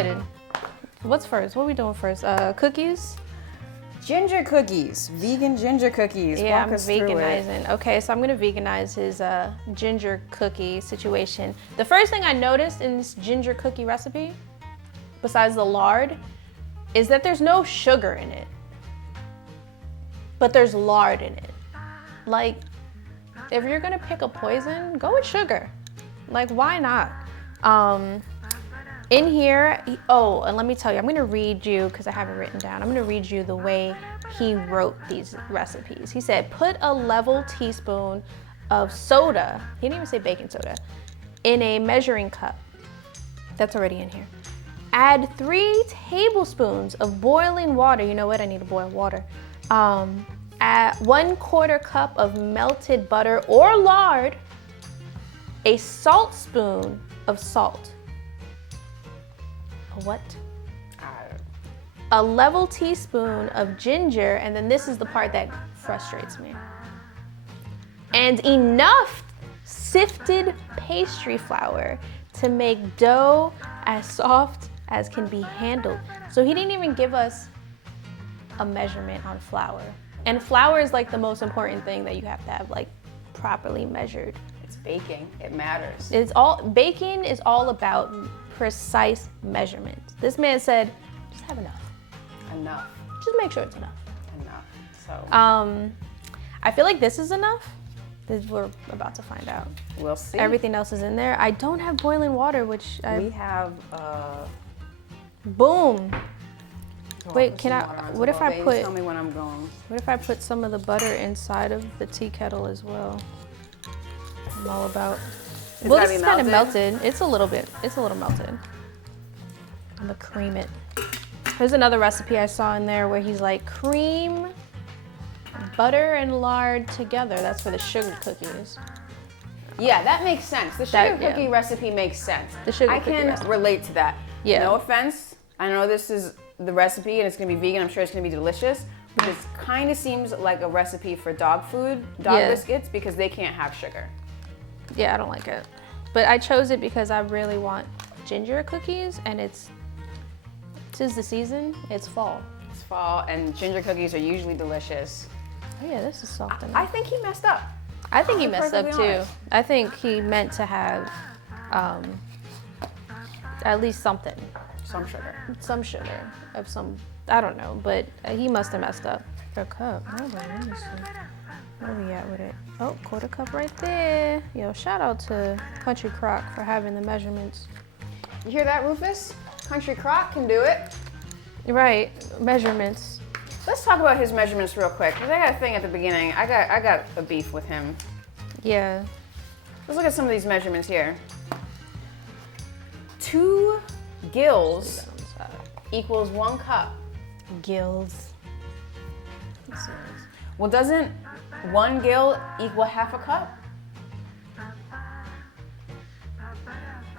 excited. What's first? What are we doing first? Cookies? Ginger cookies, vegan ginger cookies. Yeah, Walk I'm us through it. veganizing. Okay, so I'm gonna veganize his ginger cookie situation. The first thing I noticed in this ginger cookie recipe, besides the lard, is that there's no sugar in it, but there's lard in it. Like, if you're gonna pick a poison, go with sugar. Like, why not? In here, oh, and let me tell you, I'm gonna read you, because I have it written down, I'm gonna read you the way he wrote these recipes. He said, put a level teaspoon of soda, he didn't even say baking soda, in a measuring cup. That's already in here. Add 3 tablespoons of boiling water. You know what, I need to boil water. Add 1/4 cup of melted butter or lard, a saltspoon of salt. A what? A level teaspoon of ginger, and then this is the part that frustrates me. And enough sifted pastry flour to make dough as soft as can be handled. So he didn't even give us a measurement on flour. And flour is like the most important thing that you have to have like properly measured. It's baking, it matters. Baking is all about precise measurement. This man said, just have enough. Enough. Just make sure it's enough. Enough. So I feel like this is enough. We're about to find out. We'll see. Everything else is in there. I don't have boiling water, which we have. Boom. Oh, wait, can I? What if I put? Tell me when I'm going. What if I put some of the butter inside of the tea kettle as well? I'm all about. Well, this is kind of melted. It's a little bit. It's a little melted. I'm gonna cream it. There's another recipe I saw in there where he's like cream, butter, and lard together. That's for the sugar cookies. Yeah, that makes sense. The sugar cookie recipe makes sense. The sugar I cookie can relate to that. Yeah. No offense. I know this is the recipe and it's gonna be vegan. I'm sure it's gonna be delicious. But it kind of seems like a recipe for dog food, biscuits, because they can't have sugar. Yeah, I don't like it. But I chose it because I really want ginger cookies, and it's 'tis the season. It's fall. It's fall, and ginger cookies are usually delicious. Oh yeah, this is soft enough. I think he messed up. I think he messed up too. Honest. I think he meant to have at least something. Some sugar. Some sugar of some, I don't know, but he must have messed up. A cup. Hold on, let me see. Where we at with it? Oh, 1/4 cup right there. Yo, shout out to Country Crock for having the measurements. You hear that, Rufus? Country Crock can do it. Right, measurements. Let's talk about his measurements real quick, because I got a thing at the beginning. I got a beef with him. Yeah. Let's look at some of these measurements here. 2 gills equals 1 cup. Gills. Well, doesn't 1 gill equal 1/2 cup?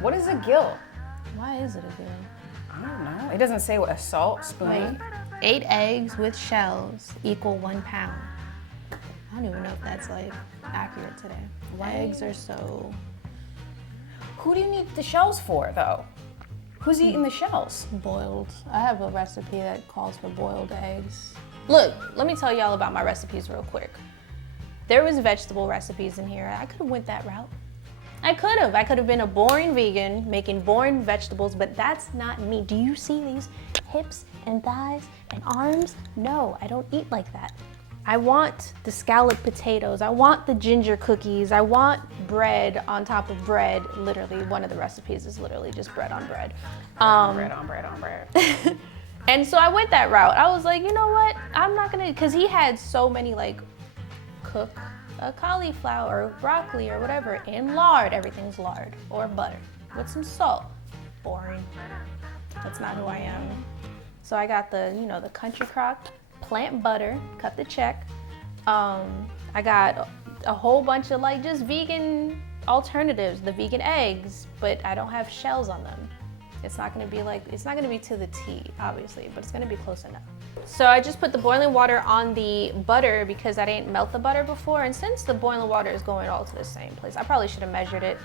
What is a gill? Why is it a gill? I don't know. It doesn't say what a salt spoon. Wait. 8 eggs with shells equal 1 pound. I don't even know if that's like accurate today. Eggs are so. Who do you need the shells for, though? Who's eating the shells? Boiled. I have a recipe that calls for boiled eggs. Look, let me tell y'all about my recipes real quick. There was vegetable recipes in here. I could have went that route. I could have been a boring vegan making boring vegetables, but that's not me. Do you see these hips and thighs and arms? No, I don't eat like that. I want the scalloped potatoes. I want the ginger cookies. I want bread on top of bread. Literally, one of the recipes is literally just bread on bread. Bread on bread on bread. And so I went that route. I was like, you know what? I'm not gonna, because he had so many like cook a cauliflower or broccoli or whatever in lard. Everything's lard or butter with some salt. Boring. That's not who I am. So I got the, the Country Crock plant butter, cut the check. I got a whole bunch of like just vegan alternatives, the vegan eggs, but I don't have shells on them. It's not gonna be to the T, obviously, but it's gonna be close enough. So I just put the boiling water on the butter because I didn't melt the butter before, and since the boiling water is going all to the same place, I probably should have measured it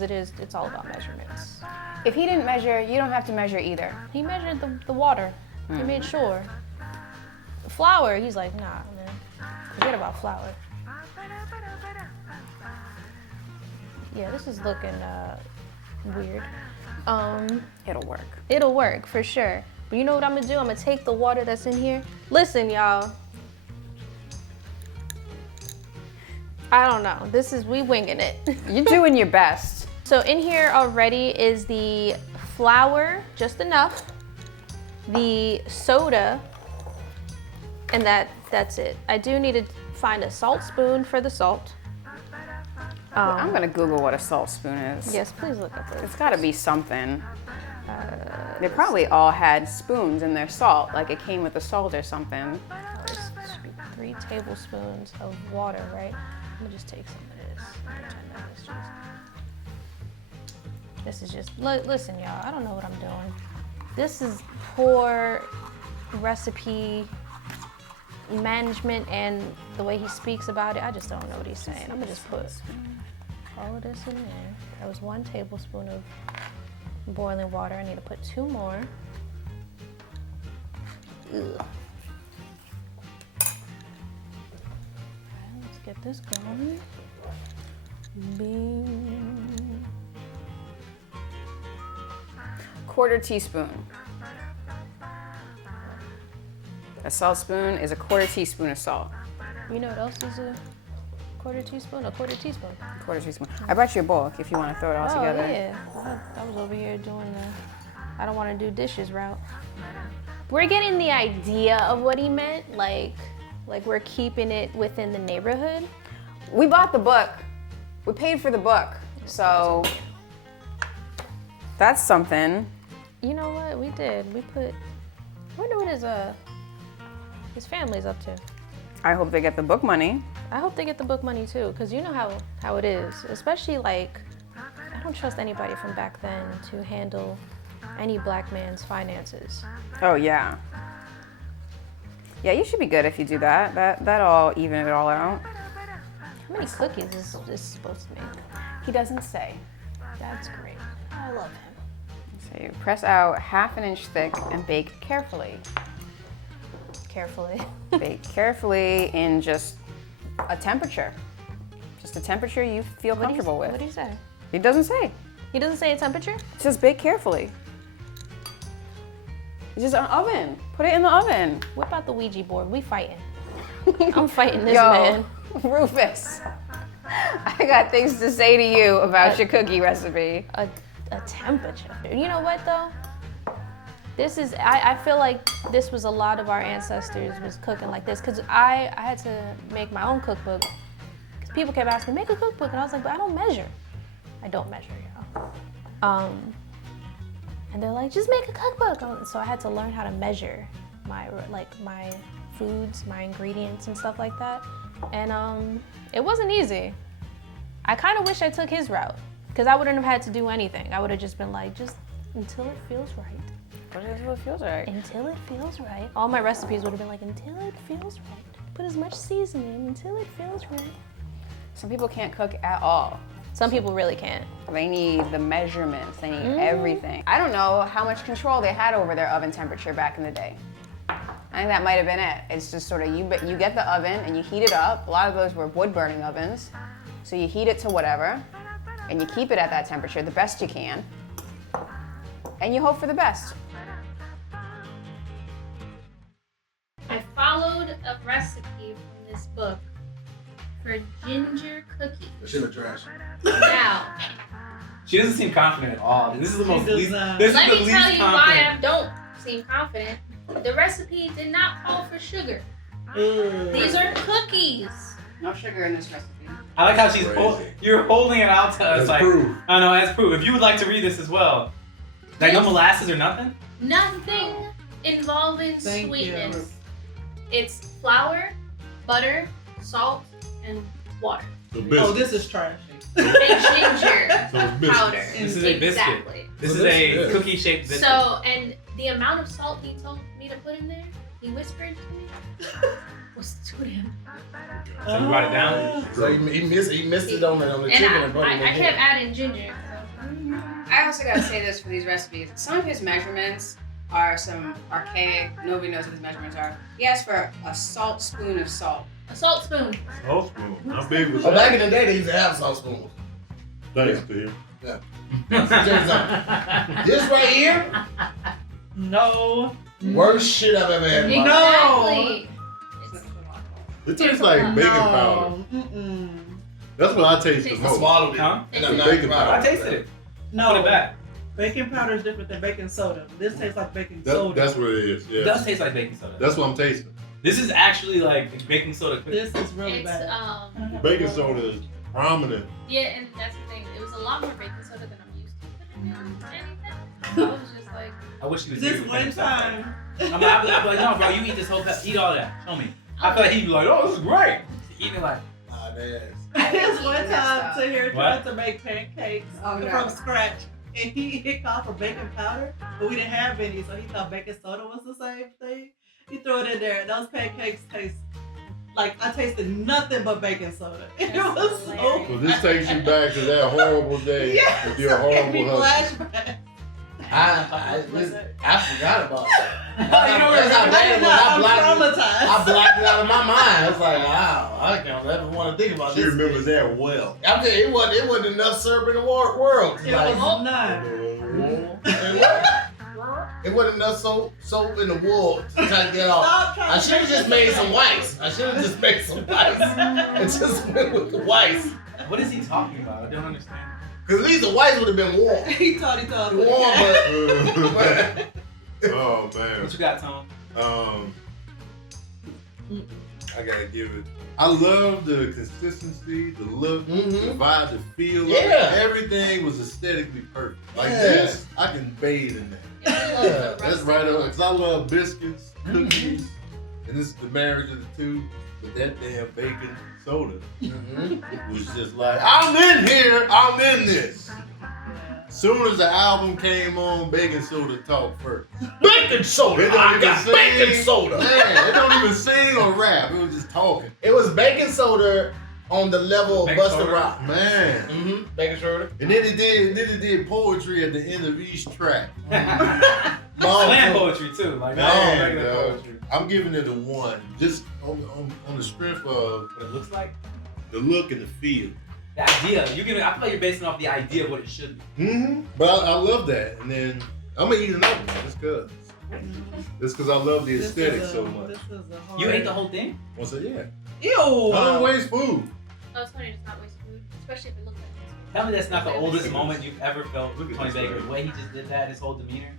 because it's all about measurements. If he didn't measure, you don't have to measure either. He measured the water. He made sure. Flour, he's like, nah, man. Forget about flour. Yeah, this is looking weird. It'll work. It'll work for sure. But you know what I'm gonna do? I'm gonna take the water that's in here. Listen, y'all. I don't know. We winging it. You're doing your best. So in here already is the flour, just enough, the soda, and that's it. I do need to find a salt spoon for the salt. I'm gonna Google what a salt spoon is. Yes, please look up this. It's gotta be something. They probably all had spoons in their salt, like it came with the salt or something. This should be 3 tablespoons of water, right? I'm gonna just take some of this. Pretend that this is just, listen y'all, I don't know what I'm doing. This is poor recipe management and the way he speaks about it. I just don't know what he's saying. I'm gonna just put all of this in there. That was 1 tablespoon of boiling water. I need to put 2 more. Ugh. Let's get this going. Bing. 1/4 teaspoon. A salt spoon is a 1/4 teaspoon of salt. You know what else is a 1/4 teaspoon? A 1/4 teaspoon. 1/4 teaspoon. I brought you a book if you want to throw it all together. Oh yeah, I was over here doing I don't want to do dishes route. We're getting the idea of what he meant, like we're keeping it within the neighborhood. We bought the book. We paid for the book. So that's something. You know what? We did. I wonder what his family's up to. I hope they get the book money. I hope they get the book money too, because you know how it is. Especially I don't trust anybody from back then to handle any black man's finances. Oh yeah. Yeah, you should be good if you do that. That'll even it all out. How many cookies is this supposed to make? He doesn't say. That's great. I love him. So you press out 1/2 inch thick and bake carefully. Carefully. Bake carefully in just a temperature. Just a temperature you feel comfortable with. What do you say? He doesn't say. He doesn't say a temperature? It says bake carefully. It's just an oven. Put it in the oven. Whip out the Ouija board. We fighting. I'm fighting this Yo, man. Rufus, I got things to say to you about your cookie recipe. A temperature. You know what though? This is, I feel like this was a lot of our ancestors was cooking like this, because I had to make my own cookbook. Because people kept asking, make a cookbook, and I was like, but I don't measure. I don't measure, y'all. And they're like, just make a cookbook. So I had to learn how to measure my foods, my ingredients and stuff like that. And it wasn't easy. I kind of wish I took his route, because I wouldn't have had to do anything. I would have just been like, just until it feels right. Until it feels right. Until it feels right. All my recipes would have been like, until it feels right. Put as much seasoning until it feels right. Some people can't cook at all. Some people really can't. They need the measurements, they need everything. I don't know how much control they had over their oven temperature back in the day. I think that might have been it. It's just sort of, you get the oven and you heat it up. A lot of those were wood burning ovens. So you heat it to whatever, and you keep it at that temperature the best you can. And you hope for the best. I followed a recipe from this book for ginger cookies. She look trash. Now, She doesn't seem confident at all. This is the most least. This let is the me least tell you confident. why I don't seem confident. The recipe did not call for sugar. These are cookies. No sugar in this recipe. I like how she's Crazy. you're holding it out to us That's like. proof. I know, as proof. If you would like to read this as well, like no molasses or nothing. Nothing involving Thank sweetness. you. It's flour, butter, salt, and water. The Oh, biscuit. this is trash. Big ginger So it's biscuits. powder. This is a biscuit. Exactly. This So is this- a yeah. cookie-shaped biscuit. So, and the amount of salt he told me to put in there, he whispered to me, was too damn. So you brought it down. So he missed it on the And chicken and butter. I kept adding ginger. I also gotta say this for these recipes. Some of his measurements are some archaic. Nobody knows what his measurements are. He asked for a salt spoon of salt. A salt spoon. Salt spoon. How big was Oh, that? back in the day, they used to have salt spoons. Thanks to him. Yeah. This right here, No. worst shit I've ever had. in my life. Exactly. It tastes like baking powder. Mm-mm. That's what I taste the Tastes I most. swallowed it. Huh? And It's I'm a not baking proud powder. I of tasted it. No. Put it back. Baking powder is different than baking soda. This tastes like baking That, soda. that's what it is. It does Yeah. taste like baking soda. That's what I'm tasting. This is actually like baking soda cookie. This is really It's bad. Baking soda is prominent. yeah, and that's the thing. It was a lot more baking soda than I'm used to. So I was just like, I wish he was This here to one finish that. time. I'm like, no, bro, you eat this whole eat all that. Show me. I feel like he'd be like, oh, this is great. Eating like, Ah, that's. This one Messed time, up. Tahir What? tried to make pancakes Oh, no. from scratch. And he called for baking powder, but we didn't have any, so he thought baking soda was the same thing. He threw it in there. Those pancakes taste like I tasted nothing but baking soda. It That's was so hilarious. So this takes you back to that horrible day yes, with your it gave me horrible husband. flashbacks. I forgot about that. you don't That's how remember? bad it was. I'm I traumatized. blocked it out of my mind. It's like, wow, I can't ever want to think about She this. remembers that well. I'm telling you, it wasn't enough syrup in the world. It Like, was not. it wasn't enough soap in the wool to take that off. Stop trying I to should have make just this made thing. some whites. I should have just made some whites. And just went with the whites. What is he talking about? I don't understand. Because at least the whites would have been warm. He thought he thought. Warm, but. Oh man. What you got, Tom? I gotta give it. I love the consistency, the look, the Mhm. vibe, the feel. Yeah. Everything was aesthetically perfect. Like Yeah. this, I can bathe in that. Yeah, That's right up. Cause I love biscuits, cookies, and this is the marriage of the two. With that damn baking soda, Mhm. it was just like, I'm in here. I'm in this. Soon as the album came on, baking soda talked first. Baking soda. It don't I even got sing. baking soda. Man, it don't even sing or rap. It was just talking. It was baking soda on the level of Baking Busta soda? Rock. Man. Mm-hmm. Baking soda. And then it did poetry at the end of each track. Slam poetry too. Like Man, regular dog. poetry. I'm giving it a 1, just on the strength of What it looks like. the look and the feel. The idea. I feel like you're basing off the idea of what it should be. Mm-hmm. But I love that. And then I'm gonna eat another one. Just cause. Just cause I love the aesthetic so much. You ate the whole thing? I said, yeah. Ew. I don't waste food. oh, it's funny to not waste food, especially if it looks like this. Tell me that's not the oldest moment you've ever felt Look with at Tony this Baker. guy. The way he just did that, his whole demeanor.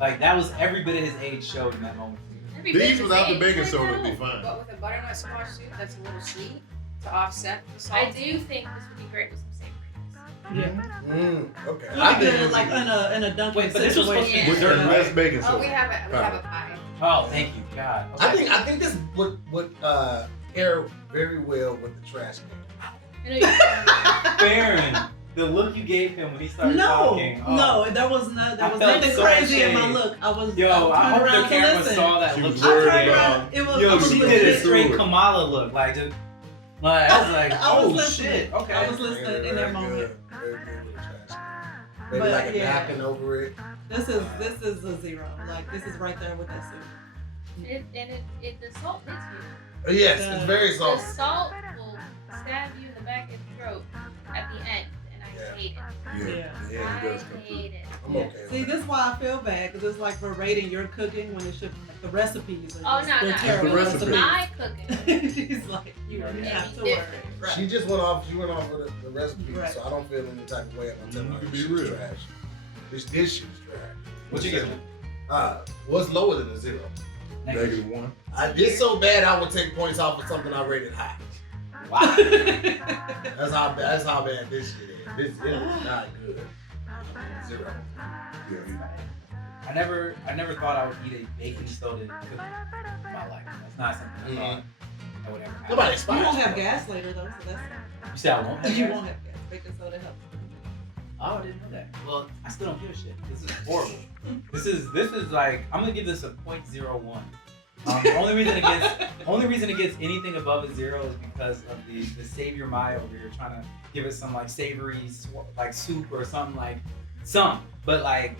Like that was every bit of his age showed in that moment. Every bit These the without the same. baking It's soda like, would be no. fine. But with a butternut squash soup that's a little sweet to offset the salt. I do think this would be great with some savoriness. Yeah. Okay. I think it like in a dunking Wait, but this was supposed to be situation. With their Yeah. less baking soda. Oh, we have a pie. Oh, thank you, God. Okay. I think this would pair very well with the trash can. I know you're Farren, the look you gave him when he started No, talking. Oh. no, that was not. I There was felt nothing so crazy in my ashamed. look. I was. Yo, I turned hope around the to camera listen. saw that She look. was I worried. turned around. It was. Yo, I was she legit. did a straight through it. Kamala look. Like I was like, I was oh listening. shit. Okay. I was listening in that Very moment. good. Very good with the trash can. Maybe But, like a yeah. napkin over it. This is a 0. Like this is right there with that soup. the salt hits you. Yes, it's very The salty. salt will stab you in the back of the throat at the end, and I Yeah. hate it. Yeah, yeah, it does come I through. hate it. I'm okay. See, with this is why I feel bad because it's like we're rating your cooking when it should the recipes. Are Oh, just, no, they're no. terrible The recipe. My cooking. She's like, you don't Yeah, have to me worry. it. She just went off. She went off with the recipe, Right. so I don't feel any type of way about telling You her can this be shit's real. trash. This shit is trash. What you give him? What's lower than a 0? -1. I did so bad I would take points off of something I rated high. Wow. That's how bad this shit is. This is not good. 0. I never thought I would eat a baking soda cookie in my life. That's not something I thought I would ever have. Nobody You inspires won't me. have gas later though, so that's You said I won't have you gas? won't have gas. Baking soda helps. Oh, I didn't know that. Well, I still don't give a shit. This is horrible. This is like I'm gonna give this a 0.01. The only reason it gets anything above a 0 is because of the Savior Maya over here trying to give it some like savory like soup or something like but like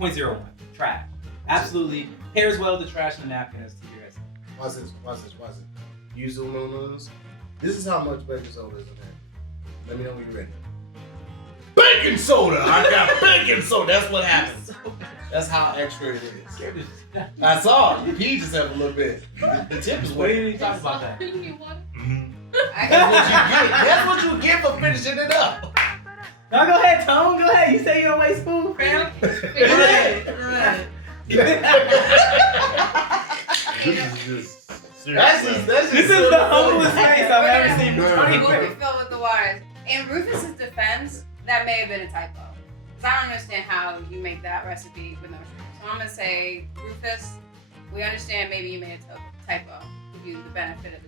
0.01 trash. Absolutely pairs well to trash and a napkin as TJ said. Watch this. You zoom in on this. This is how much baking soda is in there. Let me know when you're ready. Baking soda! I got baking soda. That's what happens. That's how extra it is. I saw you peed yourself a little bit. The tip is We wet. didn't even talk about that. That's what you get for finishing it up. No, go ahead, Tone. Go ahead. You say you don't waste food, fam. Right. This is just That's serious. just This is the humblest face I've ever seen. We're for gonna- 20 We'll minutes. refill with the waters. In Rufus's defense, that may have been a typo. Because I don't understand how you make that recipe with no sugar. So I'm going to say, Rufus, we understand maybe you made a typo. Give you the benefit of the